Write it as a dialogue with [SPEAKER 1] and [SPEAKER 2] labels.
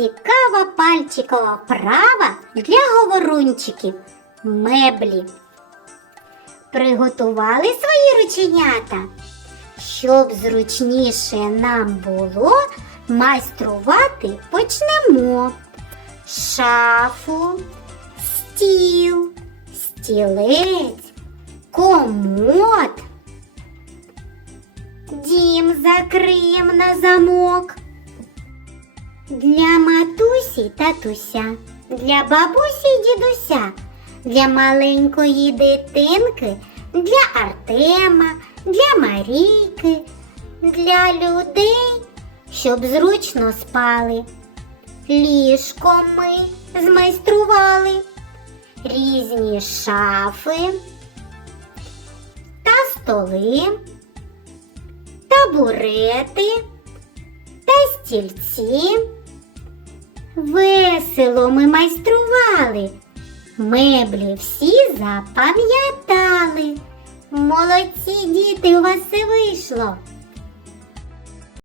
[SPEAKER 1] цікава пальчикова вправа для говорунчиків меблі. Приготували свої рученята? Щоб зручніше нам було, майструвати почнемо. Шафу, стіл, стілець, комод. Дім закриєм на замок. Для матусі татуся, для бабусі й дідуся, для маленької дитинки, для Артема, для Марійки, для людей, щоб зручно спали. Ліжко ми змайстрували, різні шафи та столи, табурети та стільці. Весело ми майстрували, меблі всі запам'ятали. Молодці діти, у вас все вийшло.